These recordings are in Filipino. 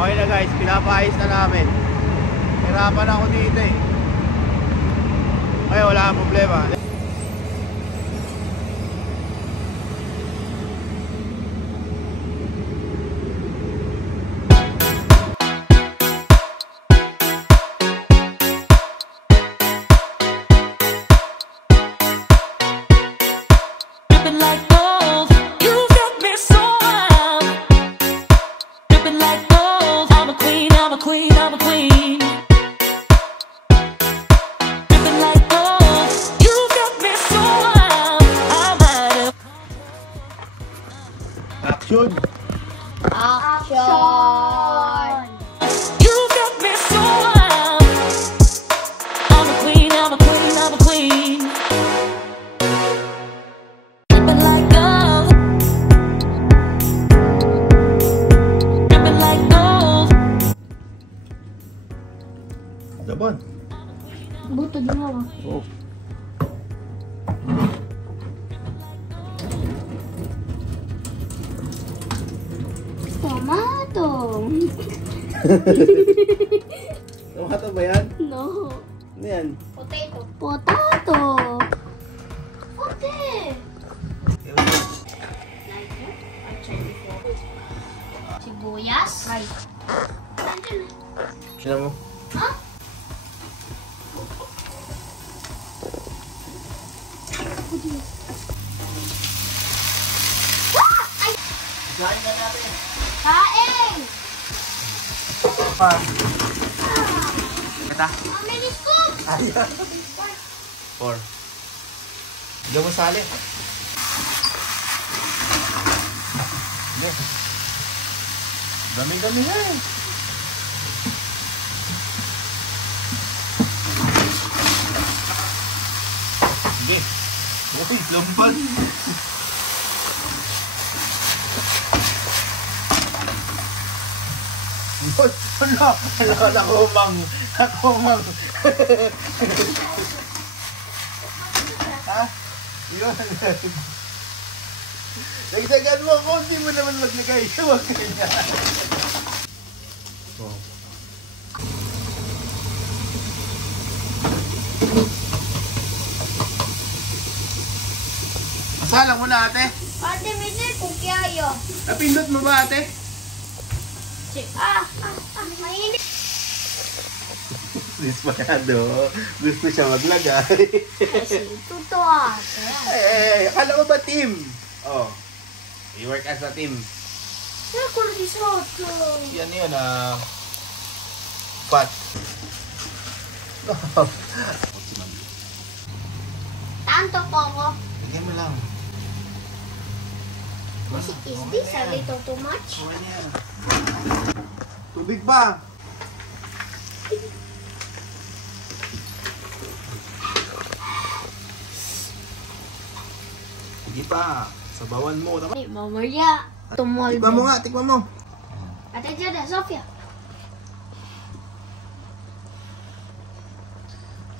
Okay na guys, pinapaayos na namin. Hirapan ako dito eh. Okay, wala kang problema. Action! Action! You got me so wild. I'm a queen, I'm a queen, I'm a queen. Dripping like gold. Dripping like gold. Daban. Buto din ako. Oh. Tomato. Tomato ba yan? No. Ano yan? Potato. Potato. Okay. Sibuyas. Ay. Sino mo? Ha? Kain na natin. Kain! Pa. Kata? How many scoops? 4. Diyan mo sali. Hindi. Dami-dami na eh. Sige. Uy, lampan. Wala, nakumang. Ha? Yun. Nagdagan mo ako, hindi mo naman maglagay. Huwag ka niya. Masalang mo na ate. Ate, minsan kukyayo. Napindot mo ba ate? Mainit. Disparado. Gusto siya maglagay. Totoo ate. Akala ko ba team? Oh. You work as a team. Ako risotto. Yan yun, Pat. Tanto po ako. Lagyan mo lang. Is this a little too much? Tubig pa. Sige pa. Sabawan mo. Mamaya. Tumol. Tikman mo nga. Tikman mo. Ate Jada, Sofia.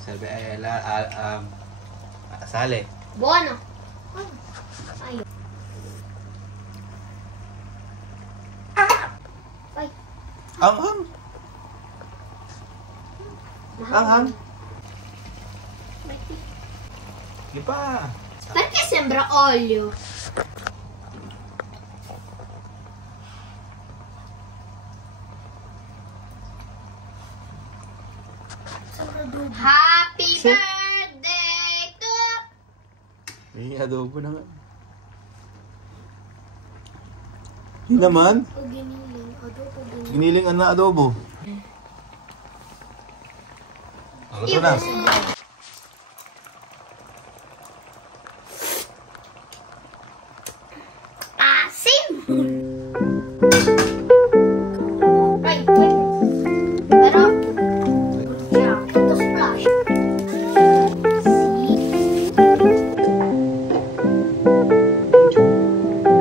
Sabi ay sali. Buono. Ayun. Ay. Anghang. Anghang. Sige pa. Perché sembra olio? Happy birthday to... May adobo na nga. Yun naman. O giniling. Adobo, giniling. Giniling na adobo. Ito na. Asim! Right, wait. Pero, yeah, ito splash.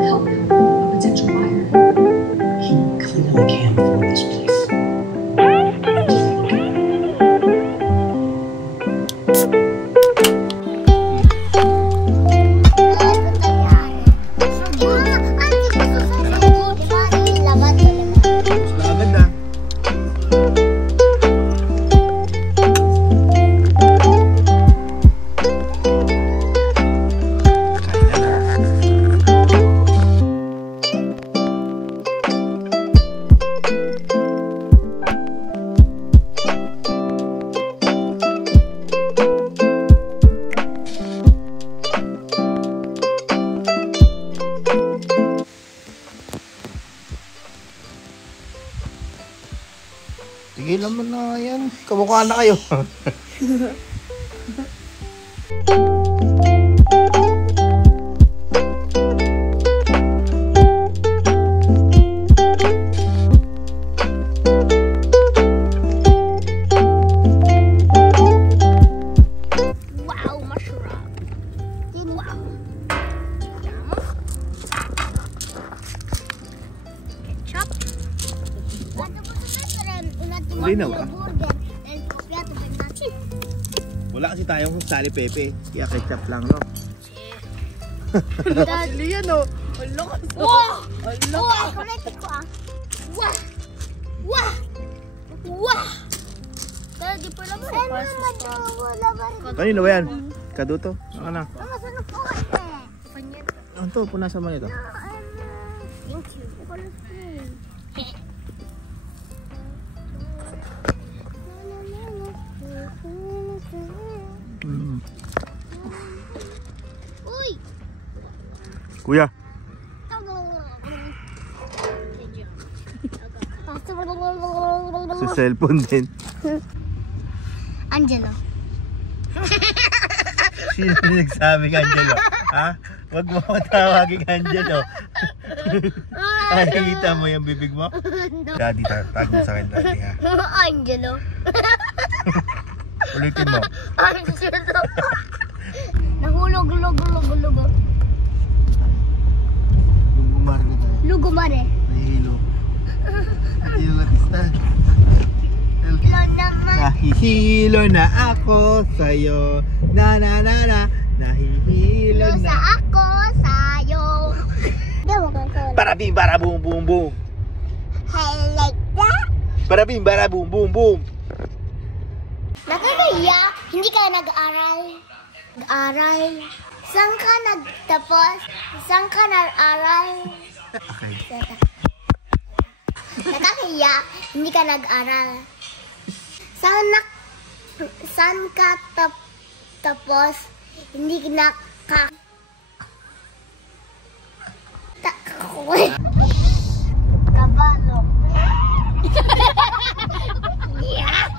Help him, a potential buyer. He clearly can't afford this place. Agad na. Tigilan mo na yan. Kamukha na kayo. Wow, mushroom. Wow. Ketchup. Linaw, ah. Burger. El copiato per natin. Wala kasi tayong sali pepe. Kaya ketchup lang, no? Sili yan, oh. Wow! Wow! Kulitin ko ah. Wah! Wah! Wah! Pero di pa naman. Ay, wala ba rin? Kanino ba yan? Kaduto? Ano na? Mama, saan po eh? Panyeta. Ano to? Punasan mo nito. Thank you. Uy! Kuya. Sa cellphone din. Angelo. Sino nagsabing Angelo? Ha? Wag mo ako tawagin Angelo. Nakikita mo yung bibig mo? Daddy, tag mo sa akin, daddy, ha? Angelo. Ulitin mo. Angelo. Nahulog-log-log-log. Gumar na tayo. Lugumare. Nahihilo. Nahihilo na kita. Hello naman. Nahihilo na ako sa'yo. Nahihilo Hello na. sa ako, sa'yo. Hindi mo kontrol. Barabing bara boom boom boom. I like that. Barabing bara boom boom boom. Nakakaya, hindi ka nag-aral. Nag-aral. Saan ka nagtapos? Saan ka nag-aral? Okay. Nakakaya, hindi ka nag-aral. Saan ka tapos? Hindi na ka... Kabalo. Yeah.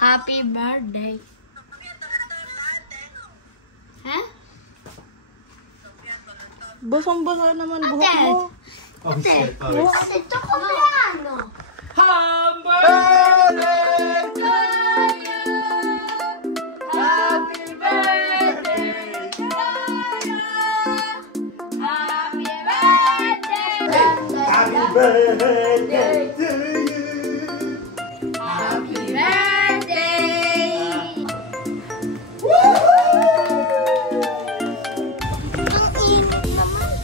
Happy birthday. Ha? Basang-basa naman buhok mo. Ate, ito kumpleano. Happy birthday! Happy birthday to you! Happy birthday! Ang init naman.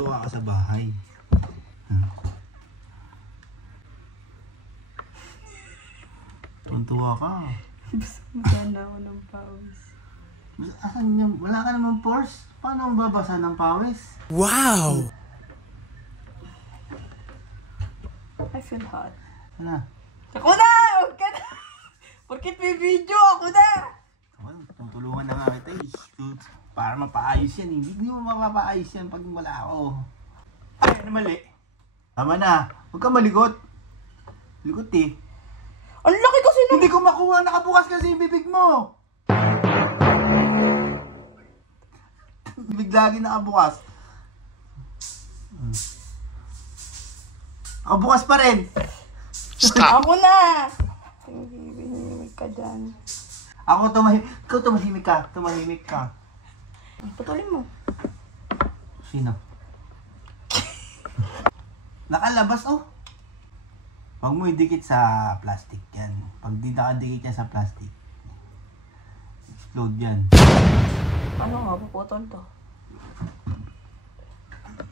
Tuwa ka sa bahay. Tuntua ka. Maganda ako ng pawis. Asan yung, wala ka naman pores? Paano mababasa ng pawis? I feel hot. Ano? Ako na! Huwag ka na! Porkit may video, ako na! Tutulungan na nga kita eh. Para mapaayos yan. Hindi mo mapapaayos yan pag wala ako. Ay, ano mali? Tama na. Huwag ka malikot. Likot eh. Ang laki kasi nung... Hindi ko makuha. Nakabukas kasi yung bibig mo. Bibig lagi nakabukas. Nakabukas pa rin. Ako na! Tumihimik ka dyan. Ako tumahimik. Ikaw tumahimik ka. Tumahimik ka. Putulin mo. Sino? Nakalabas oh. Huwag mo idikit sa plastic yan. Pag di nakadikit yan sa plastic, explode yan. Ano nga, puputol to.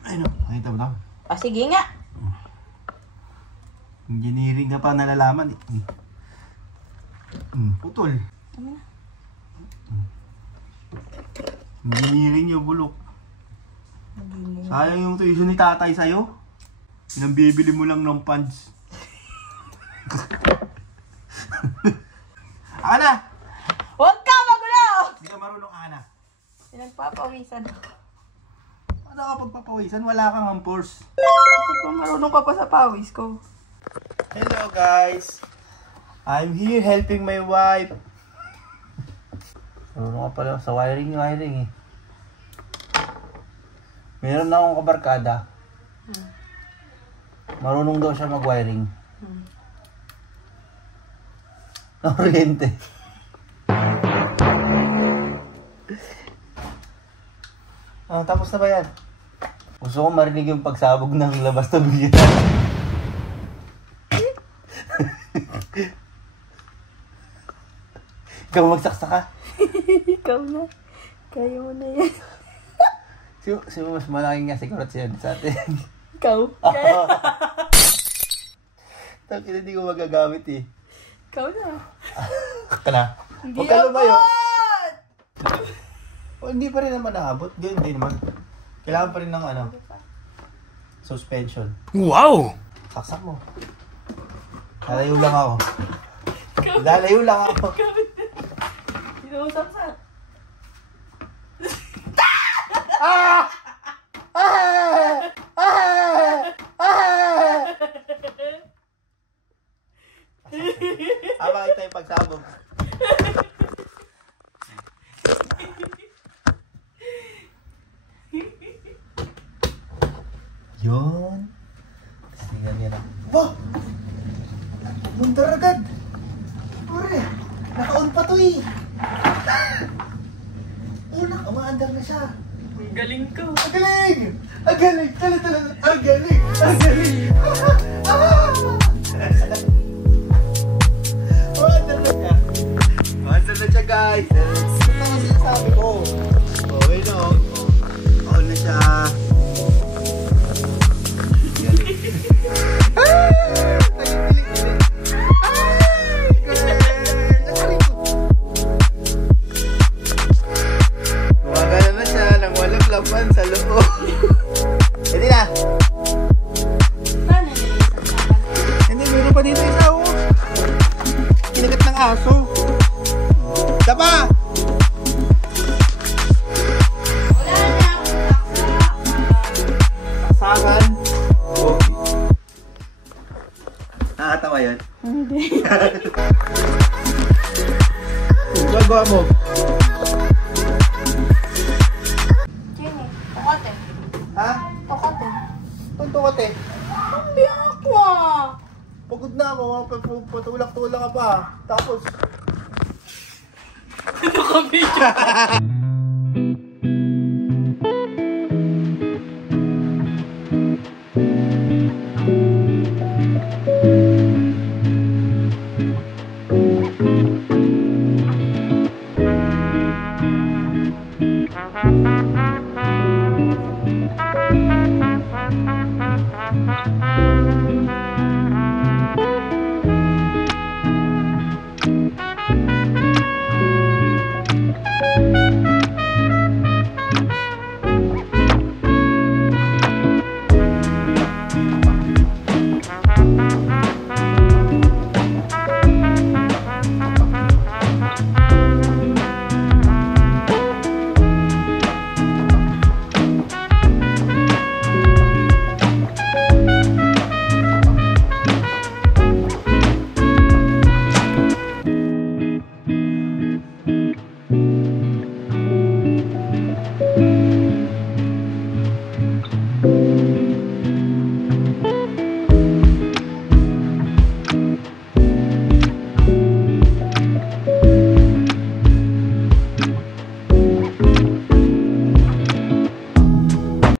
Ay no, nakita mo to? Ah, sige nga. Engineering ka pa nalalaman eh. Putol. Tama na. Engineering yung bulok. Sayang yung tuition ni tatay sa'yo. Pinambibili mo lang ng pads. Ana! Huwag ka magulo! Hindi ka marunong, Ana. Pinagpapawisan. Ano ka pagpapawisan? Wala kang ampors. Bakit ba marunong ka pa sa pawis ko? Hello guys! I'm here helping my wife. Marunong ka pala sa wiring eh. Meron na akong kabarkada. Marunong daw siya mag-wiring. Oriente. Tapos na ba yan? Gusto ko marinig yung pagsabog ng labas na bigyan. Ikaw magsaksak ka. Ikaw na. Kaya mo na yan. Sino mas malaking nga siguro siya sa atin? Ikaw. Tapos hindi ko magagamit eh. Ikaw na. Ka na. Hindi Huwag ka lumayo. abot! Hindi pa rin naman naabot. Hindi naman. Kailangan pa rin ng ano. Suspension. Wow! Saksak mo. Lalayo lang ako. Lalayo lang ako. Sinusaksak. Bakit tayo pagsabog? Yun. Tingnan niya na. Wah! Mundar agad! Pare, naka-on pa to eh. Umaandar na siya. Ang galing ko. Ang galing! Ang galing! Talaga! Ang galing! Ang galing! Umaandar na siya. Umaandar na siya guys. Ito ang sinasabi ko. Okay na oh. On na siya. Gumagana na siya nang walang laman sa loob. Hindi na. Paano nilisan? Hindi, meron pa dito isa oh. Kinagat ng aso. Tapa! Wala na. Saksakan. Okay. Nakakatawa yun. Hindi. Gagawa mo. Jenny, tokote. Ha? Tokote. Tuntukot eh. Hindi ako ah. Pagod na ako. Patulak-tulak ka pa. Tapos... Ano ka, video?